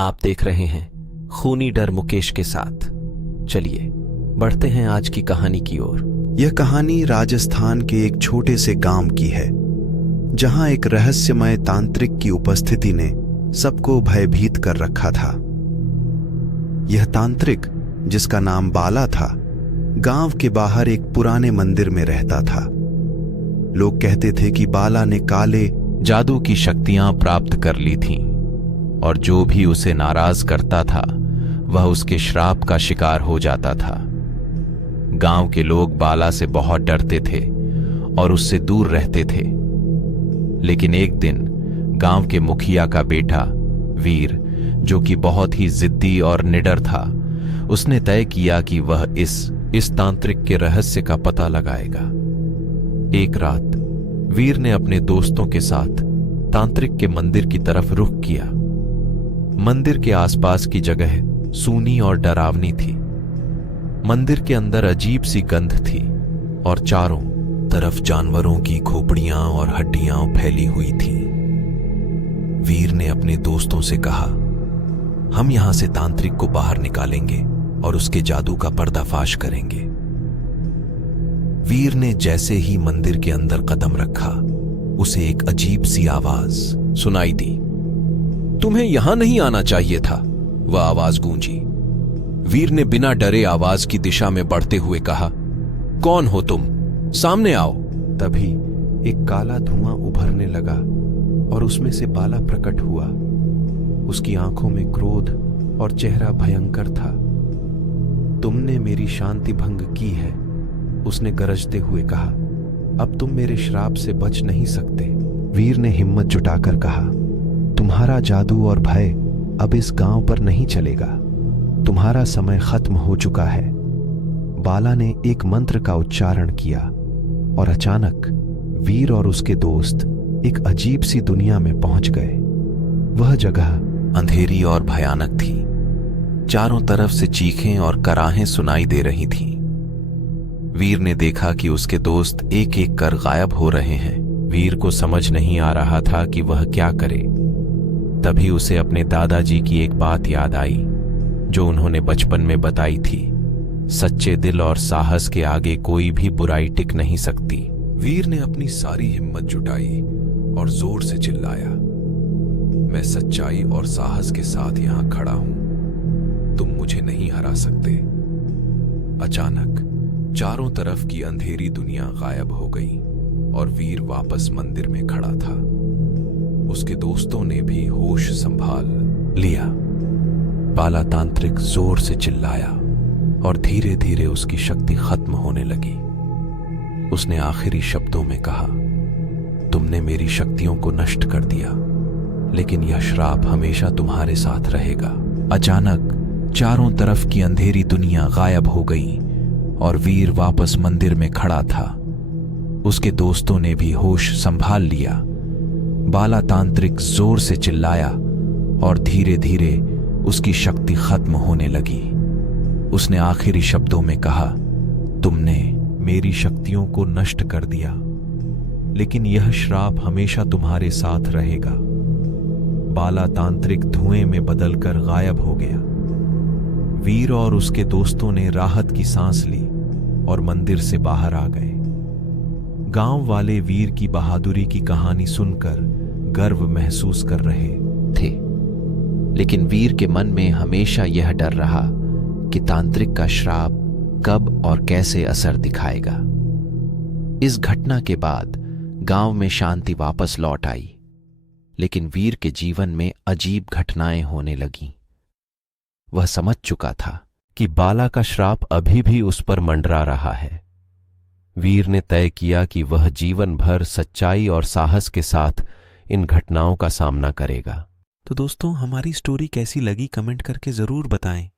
आप देख रहे हैं खूनी डर मुकेश के साथ। चलिए बढ़ते हैं आज की कहानी की ओर। यह कहानी राजस्थान के एक छोटे से गांव की है, जहां एक रहस्यमय तांत्रिक की उपस्थिति ने सबको भयभीत कर रखा था। यह तांत्रिक, जिसका नाम बाला था, गांव के बाहर एक पुराने मंदिर में रहता था। लोग कहते थे कि बाला ने काले जादू की शक्तियां प्राप्त कर ली थीं और जो भी उसे नाराज करता था वह उसके श्राप का शिकार हो जाता था। गांव के लोग बाला से बहुत डरते थे और उससे दूर रहते थे। लेकिन एक दिन गांव के मुखिया का बेटा वीर, जो कि बहुत ही जिद्दी और निडर था, उसने तय किया कि वह इस तांत्रिक के रहस्य का पता लगाएगा। एक रात वीर ने अपने दोस्तों के साथ तांत्रिक के मंदिर की तरफ रुख किया। मंदिर के आसपास की जगह सूनी और डरावनी थी। मंदिर के अंदर अजीब सी गंध थी और चारों तरफ जानवरों की खोपड़ियां और हड्डियां फैली हुई थीं। वीर ने अपने दोस्तों से कहा, हम यहां से तांत्रिक को बाहर निकालेंगे और उसके जादू का पर्दाफाश करेंगे। वीर ने जैसे ही मंदिर के अंदर कदम रखा, उसे एक अजीब सी आवाज सुनाई दी। तुम्हें यहां नहीं आना चाहिए था, वह आवाज गूंजी। वीर ने बिना डरे आवाज की दिशा में बढ़ते हुए कहा, कौन हो तुम? सामने आओ। तभी एक काला धुआं उभरने लगा और उसमें से बाला प्रकट हुआ। उसकी आंखों में क्रोध और चेहरा भयंकर था। तुमने मेरी शांति भंग की है, उसने गरजते हुए कहा। अब तुम मेरे श्राप से बच नहीं सकते। वीर ने हिम्मत जुटाकर कहा, तुम्हारा जादू और भय अब इस गांव पर नहीं चलेगा। तुम्हारा समय खत्म हो चुका है। बाला ने एक मंत्र का उच्चारण किया और अचानक वीर और उसके दोस्त एक अजीब सी दुनिया में पहुंच गए। वह जगह अंधेरी और भयानक थी। चारों तरफ से चीखें और कराहें सुनाई दे रही थीं। वीर ने देखा कि उसके दोस्त एक एक कर गायब हो रहे हैं। वीर को समझ नहीं आ रहा था कि वह क्या करे। तभी उसे अपने दादाजी की एक बात याद आई, जो उन्होंने बचपन में बताई थी। सच्चे दिल और साहस के आगे कोई भी बुराई टिक नहीं सकती। वीर ने अपनी सारी हिम्मत जुटाई और जोर से चिल्लाया, मैं सच्चाई और साहस के साथ यहां खड़ा हूं। तुम मुझे नहीं हरा सकते। अचानक चारों तरफ की अंधेरी दुनिया गायब हो गई और वीर वापस मंदिर में खड़ा था। उसके दोस्तों ने भी होश संभाल लिया। बाला तांत्रिक जोर से चिल्लाया और धीरे धीरे उसकी शक्ति खत्म होने लगी। उसने आखिरी शब्दों में कहा, तुमने मेरी शक्तियों को नष्ट कर दिया, लेकिन यह श्राप हमेशा तुम्हारे साथ रहेगा। अचानक चारों तरफ की अंधेरी दुनिया गायब हो गई और वीर वापस मंदिर में खड़ा था। उसके दोस्तों ने भी होश संभाल लिया। बाला तांत्रिक जोर से चिल्लाया और धीरे धीरे उसकी शक्ति खत्म होने लगी। उसने आखिरी शब्दों में कहा, तुमने मेरी शक्तियों को नष्ट कर दिया, लेकिन यह श्राप हमेशा तुम्हारे साथ रहेगा। बाला तांत्रिक धुएं में बदलकर गायब हो गया। वीर और उसके दोस्तों ने राहत की सांस ली और मंदिर से बाहर आ गए। गांव वाले वीर की बहादुरी की कहानी सुनकर गर्व महसूस कर रहे थे, लेकिन वीर के मन में हमेशा यह डर रहा कि तांत्रिक का श्राप कब और कैसे असर दिखाएगा। इस घटना के बाद गांव में शांति वापस लौट आई, लेकिन वीर के जीवन में अजीब घटनाएं होने लगीं। वह समझ चुका था कि बाला का श्राप अभी भी उस पर मंडरा रहा है। वीर ने तय किया कि वह जीवन भर सच्चाई और साहस के साथ इन घटनाओं का सामना करेगा। तो दोस्तों, हमारी स्टोरी कैसी लगी कमेंट करके जरूर बताएं।